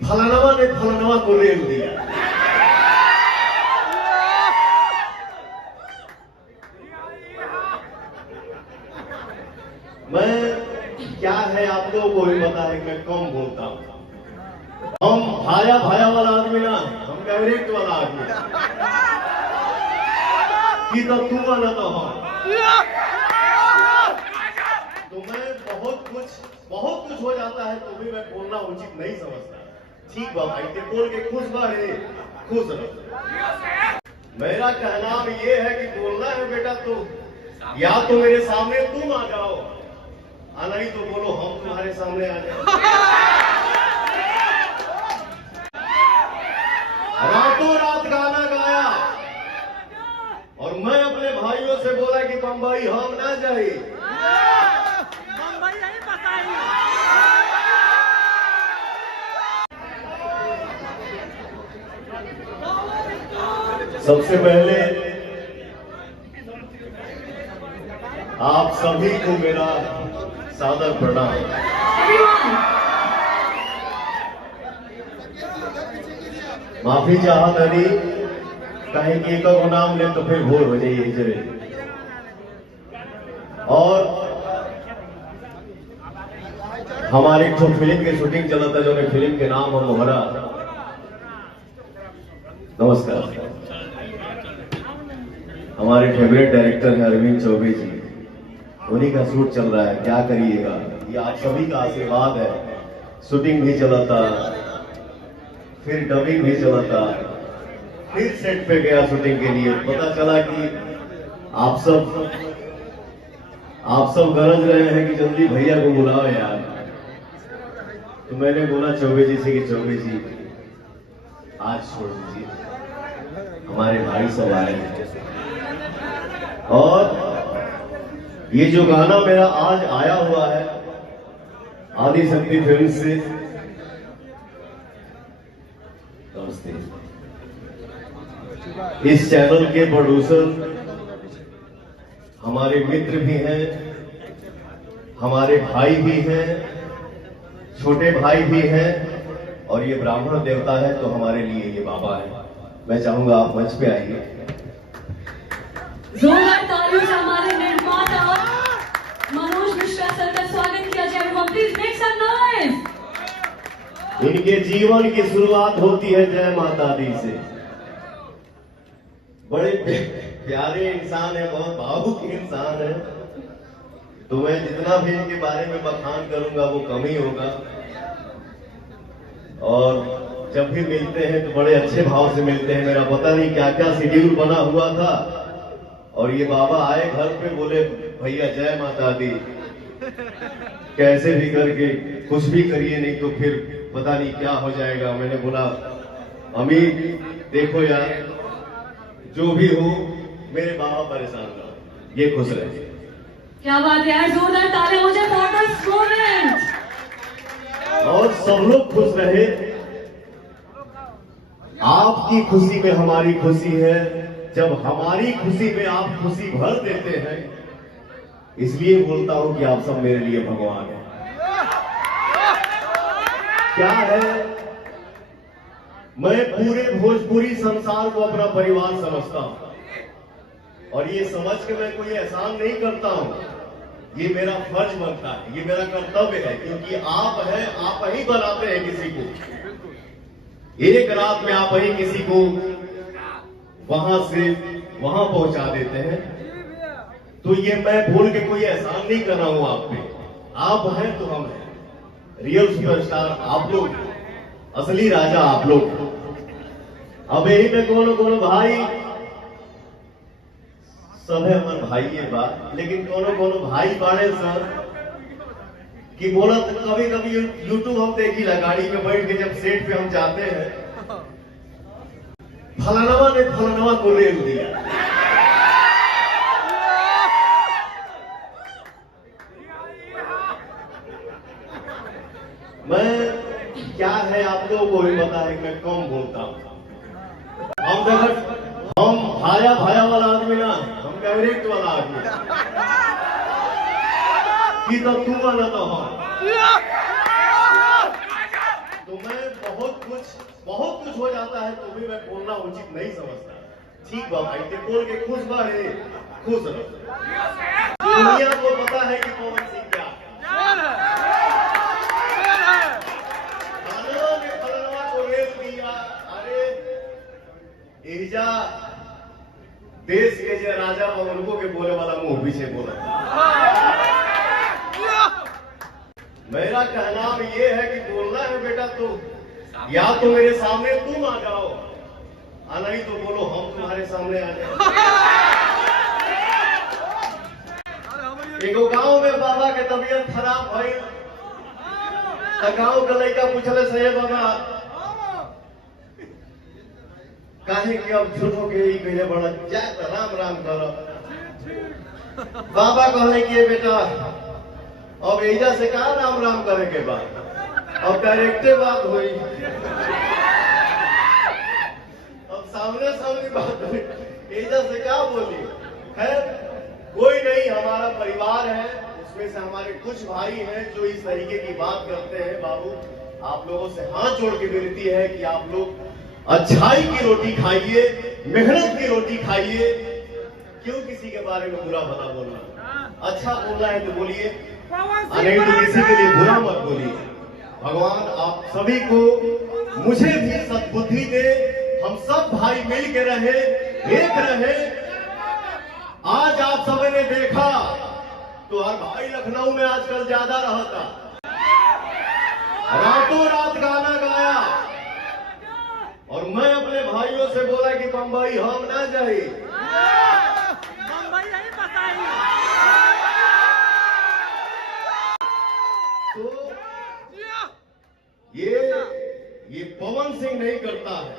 फलानवा ने फलानवा को रेल दिया। मैं क्या है आप लोगों को भी पता है, मैं कम बोलता हूं। हम भाया भाया वाला आदमी ना, हम डायरेक्ट वाला आदमी कि तो तू वाला तो हम। तो मैं बहुत कुछ हो जाता है तो भी मैं बोलना उचित नहीं समझता। ठीक बा भाई, ते बोल के खुश बा रे, खुश रहो। मेरा कहना ये है कि बोलना है बेटा तो या तो मेरे सामने तुम आ जाओ, नहीं तो बोलो हम तुम्हारे सामने आ जाए। रातों रात गाना गाया और मैं अपने भाइयों से बोला कि बंबई हम ना जाए। सबसे पहले आप सभी को मेरा सादर प्रणाम। माफी चाहत अली कहीं की का नाम ले तो फिर भूल हो जाइए जरे। और हमारी एक फिल्म की शूटिंग चला था जो फिल्म के नाम है मोहरा। नमस्कार। हमारे फेवरेट डायरेक्टर हैं अरविंद चौबे जी, उन्हीं का शूट चल रहा है। क्या करिएगा, ये आप सभी का आशीर्वाद है। शूटिंग भी चला था, फिर डबिंग भी चला था, फिर सेट पे गया शूटिंग के लिए। पता चला कि आप सब गरज रहे हैं कि जल्दी भैया को बुलाओ यार। तो मैंने बोला चौबे जी से कि चौबे जी आज छोड़ दीजिए, हमारे भाई सब आए हैं। और ये जो गाना मेरा आज आया हुआ है आदि शक्ति फिल्म से, नमस्ते। इस चैनल के प्रोड्यूसर हमारे मित्र भी हैं, हमारे भाई भी हैं, छोटे भाई भी हैं, और ये ब्राह्मण देवता है तो हमारे लिए ये बाबा है। मैं चाहूंगा आप मंच पे आइए। जोरदार तालियों से हमारे निर्माता मनोज मिश्रा सर का स्वागत किया जाए। Please make some noise. इनके जीवन की शुरुआत होती है जय माता दी से। बड़े प्यारे इंसान है, बहुत भावुक इंसान है। तो मैं जितना भी इनके बारे में बखान करूंगा वो कम ही होगा। और जब भी मिलते हैं तो बड़े अच्छे भाव से मिलते हैं। मेरा पता नहीं क्या क्या शेड्यूल बना हुआ था और ये बाबा आए घर पे, बोले भैया जय माता दी, कैसे भी करके कुछ भी करिए नहीं तो फिर पता नहीं क्या हो जाएगा। मैंने बोला अमीर देखो यार, जो भी हो मेरे बाबा परेशान ना, ये खुश रहे। क्या बात है यार, जोरदार तालियां हो जाए फॉर द स्टूडेंट्स। और सब लोग खुश रहे। आपकी खुशी में हमारी खुशी है, जब हमारी खुशी में आप खुशी भर देते हैं, इसलिए बोलता हूं कि आप सब मेरे लिए भगवान हैं। क्या है, मैं पूरे भोजपुरी संसार को अपना परिवार समझता हूं और ये समझ के मैं कोई एहसान नहीं करता हूं। ये मेरा फर्ज बनता है, ये मेरा कर्तव्य है, क्योंकि आप हैं, आप ही बनाते हैं किसी को। एक रात में आप ही किसी को वहां से वहां पहुंचा देते हैं। तो ये मैं भूल के कोई एहसान नहीं कर रहा हूं आप पे। आप हैं तो हम हैं। रियल सुपरस्टार आप लोग, असली राजा आप लोग। अब यही में कोनो भाई सब है हमारे भाई ये बात, लेकिन कोनो भाई बाड़े सर कि बोला कभी कभी यूट्यूब हम देखी गाड़ी में बैठ के जब सेट पे हम जाते हैं, फलानवा ने फलानवा को रेल दिया। मैं क्या है आप लोगों को भी पता है, मैं कम बोलता हूं। हम भाया भाया वाला आदमी ना, हम डायरेक्ट वाला आदमी कि तो तू वाला तो हम। तो मैं बहुत कुछ हो जाता है तो भी मैं बोलना उचित नहीं समझता। ठीक बा भाई, ते बोल के खुश बा रे, खुश रहो। दुनिया को पता है कि पवन सिंह क्या फलनवा के फलनवा को रेल दिया। अरे एजा देश के जो राजा बा उनको के बोले वाला मुंह पीछे बोला। मेरा कहना ये है कि बोलना है बेटा तो या तो मेरे सामने तुम आ जाओ, नहीं तो बोलो हम तुम्हारे सामने आ जाए। एक गांव में बाबा के तबीयत खराब भई, गांव के लड़का पूछले से बाबा काहे कि अब झूठो के ही कहे बड़ा जात राम राम करो। बाबा कहले कि बेटा अब एजा से कहा राम राम करे के बाद, अब डायरेक्टे बात हुई, अब सामने सामने बात हुई, एजा से क्या बोली। खैर कोई नहीं, हमारा परिवार है, उसमें से हमारे कुछ भाई हैं जो इस तरीके की बात करते हैं। बाबू आप लोगों से हाथ जोड़ के विनती है कि आप लोग अच्छाई की रोटी खाइए, मेहनत की रोटी खाइए। क्यों किसी के बारे में बुरा भला बोलना, अच्छा बोलना है तो बोलिए, नहीं तो किसी के लिए बुरा मत बोलिए। भगवान आप सभी को, मुझे भी सद्बुद्धि दे, हम सब भाई मिल के रहे, एक रहे। आज आप सबने देखा तो हर भाई लखनऊ में आजकल ज्यादा रहता, रातों रात गाना गाया, और मैं अपने भाइयों से बोला कि बंबई हम ना जाए, तो ये पवन सिंह नहीं करता है,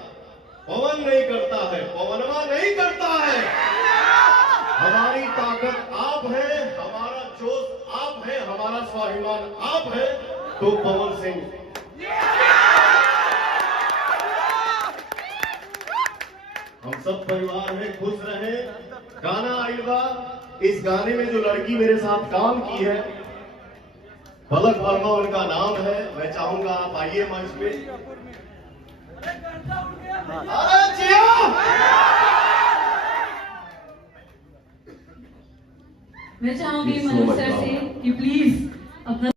पवन नहीं करता है, पवनवा नहीं करता है। हमारी ताकत आप है, हमारा जोश आप है, हमारा स्वाभिमान आप है, तो पवन सिंह। हम सब परिवार में खुश रहे। गाना आइल बा, इस गाने में जो लड़की मेरे साथ काम की है पलक वर्मा उनका नाम है। मैं चाहूंगा आप आइए मंच पे। अरे जियो! मैं चाहूंगी मनोज सर से कि प्लीज अपना